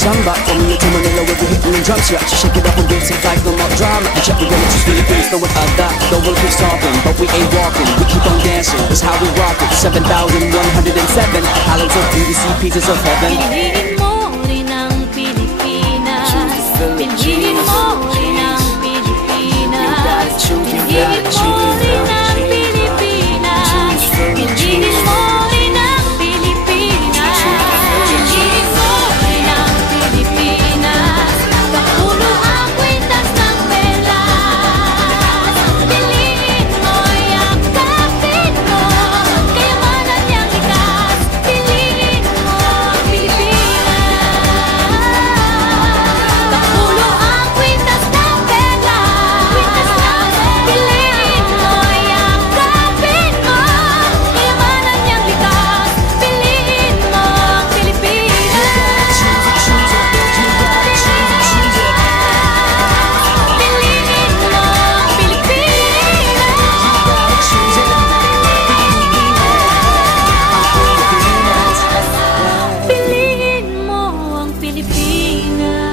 samba. From Manila to Manila, we'll be hitting the drums. Yeah, shake it up and give some fight, no more drama. And check, we're gonna choose Philippines, no one other. The world keeps talking, but we ain't walking. We keep on dancing, that's how we rock it. 7,107 islands of PVC, pieces of heaven. Piliin mo rin ang Pilipinas. Piliin mo rin ang Pilipinas. Piliin mo rin ang Pilipinas. Piliin mo rin ang Pilipinas. Piliin mo rin ang Pilipinas. Kapulo ang kwintas ng pelas. Piliin mo, yakapin mo, kayamanan niyang likas. Piliin mo ang Pilipinas. Kapulo ang kwintas ng pelas. Piliin mo, yakapin mo, kayamanan niyang likas. Piliin mo ang Pilipinas. Piliin mo ang Pilipinas. Piliin mo ang Pilipinas.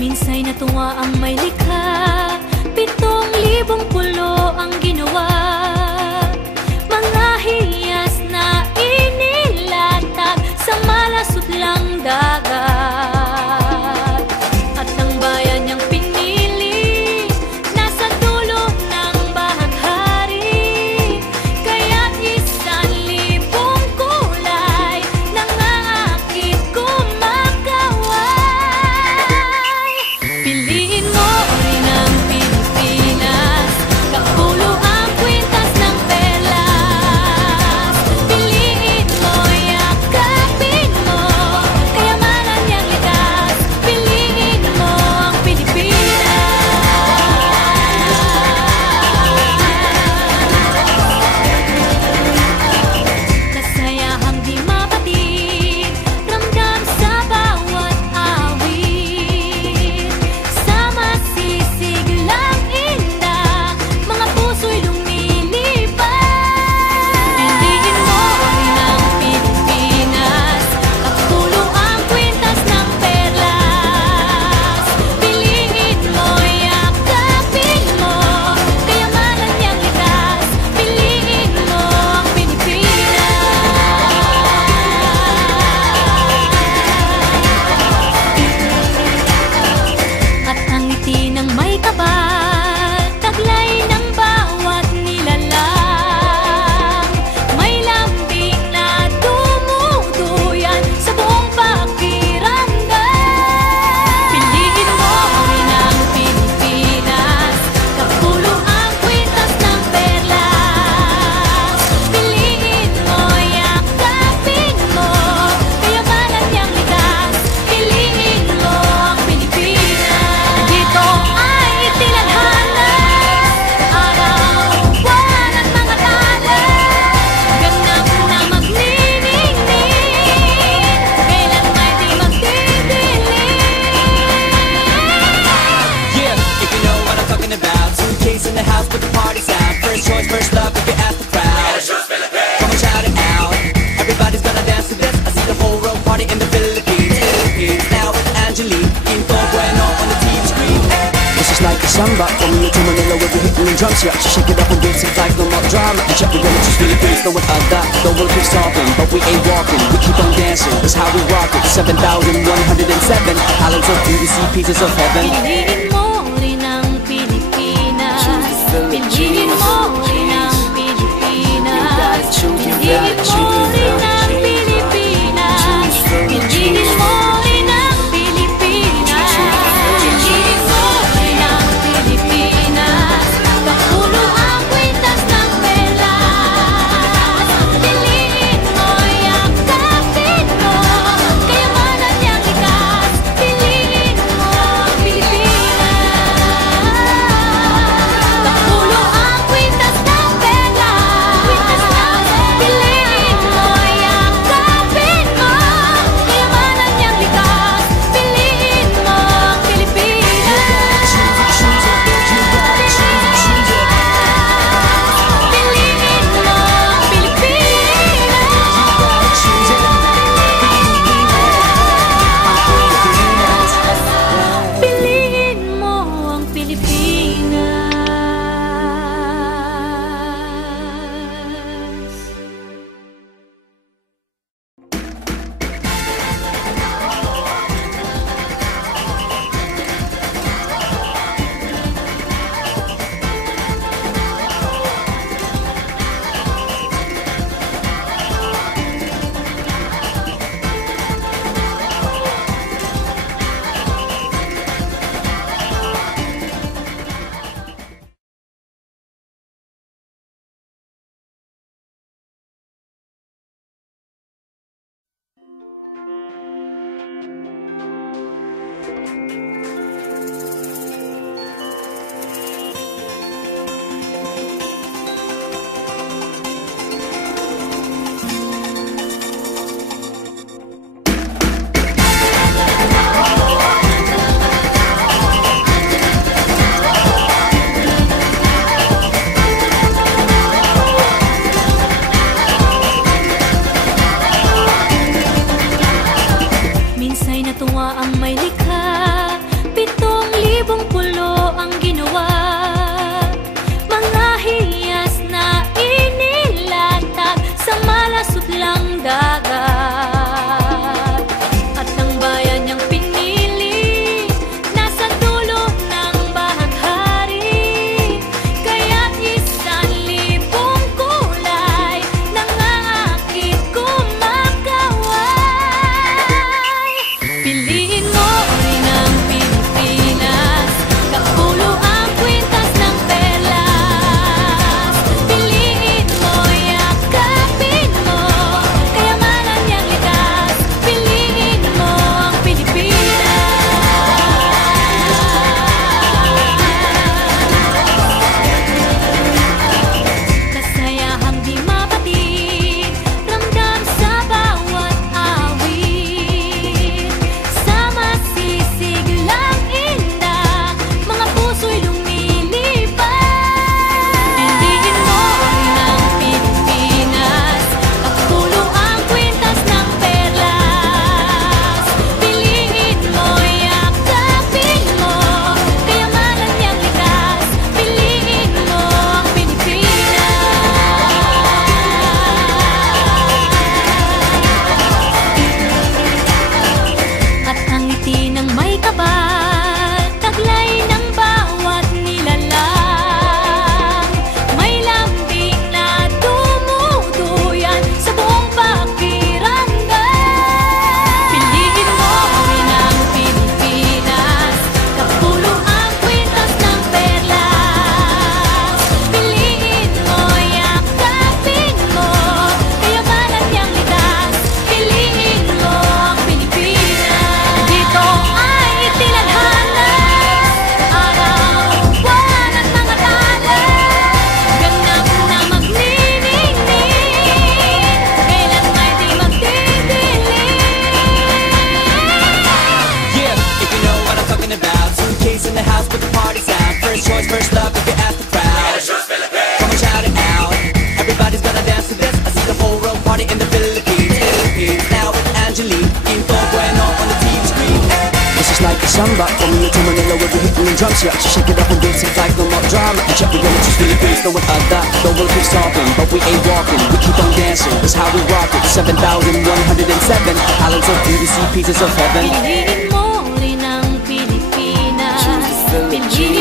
Minsa'y natuwa ang may likha, 7,000 pulo ang ginawa. Mga hiyas na inilatag sa malasutlang dagat. At ang bayan niyang pinili, nasa dulo ng bahaghari. Kaya't 1,000 kulay nangaakit kumakaway. Piliin mo rin ang Pilipinas. Kapulo ang kwintas ng pelas. Piliin mo, yakapin mo, kayamanan niyang likas. Piliin mo ang Pilipinas. Kasayahang di mapatid, ramdam sa bawat awit. Sa masisiglang indak, mga puso'y lumilipad. Piliin mo rin ang Pilipinas. Kapulo ang kwintas ng perlas. Piliin mo, yakapin mo, kayamanan niyang likas. Piliin mo ang Pilipinas. At ang ngiti ng may kapal, taglay ng bawat nilalang. May lambing na dumuduyan sa buong pakiramdam. Piliin mo rin ang Pilipinas. Kapulo ang kwintas ng perlas. Piliin mo, yakapin mo, kayamanan niyang likas. Piliin mo ang Pilipinas. Dito ay itinadhana, araw, buwan at mga tala. Ganap na magniningning, kailan may di magdidilim. Yeah, if you know what I'm talking about. Suitcase in the house, put the parties out. First choice, first love, if you ask the crowd. Come on, shout it out. Everybody's gonna dance to this. I see the whole world party in the Philippines. Now with Angelique, Info Bueno on the TV screen. This is like a samba. From Manila to Manila, we'll be hitting the drums, yeah. So shake it up and give some life, no more drama. And check the relatives, Philippines, no one other. The world keeps talking, but we ain't walking. We keep on dancing, that's how we rock it. 7,107 islands of beauty, pieces of heaven. Piliin mo rin ang Pilipinas. Piliin mo rin ang Pilipinas. Piliin mo rin ang Pilipinas. Piliin mo rin ang Pilipinas. Piliin mo rin ang Pilipinas. Kapulo ang kwintas ng pelas. Piliin mo, yakapin mo. Kayamanan niyang likas. Piliin mo ang Pilipinas. Kapulo ang kwintas ng pelas. Piliin mo, yakapin mo. Kayamanan niyang likas. Piliin mo ang Pilipinas. Piliin mo ang Pilipinas. Piliin mo ang Pilipinas. Minsa'y natuwa ang may likha samba. Coming to Manila, we'll be hitting the drums, yeah. So shake it up and dance it like no more drama. And check, we're gonna choose Philippines, no one other. The world keeps talking, but we ain't walking. We keep on dancing, that's how we rock it. 7,107 islands of beauty, pieces of heaven. Piliin mo rin ang Pilipinas. Piliin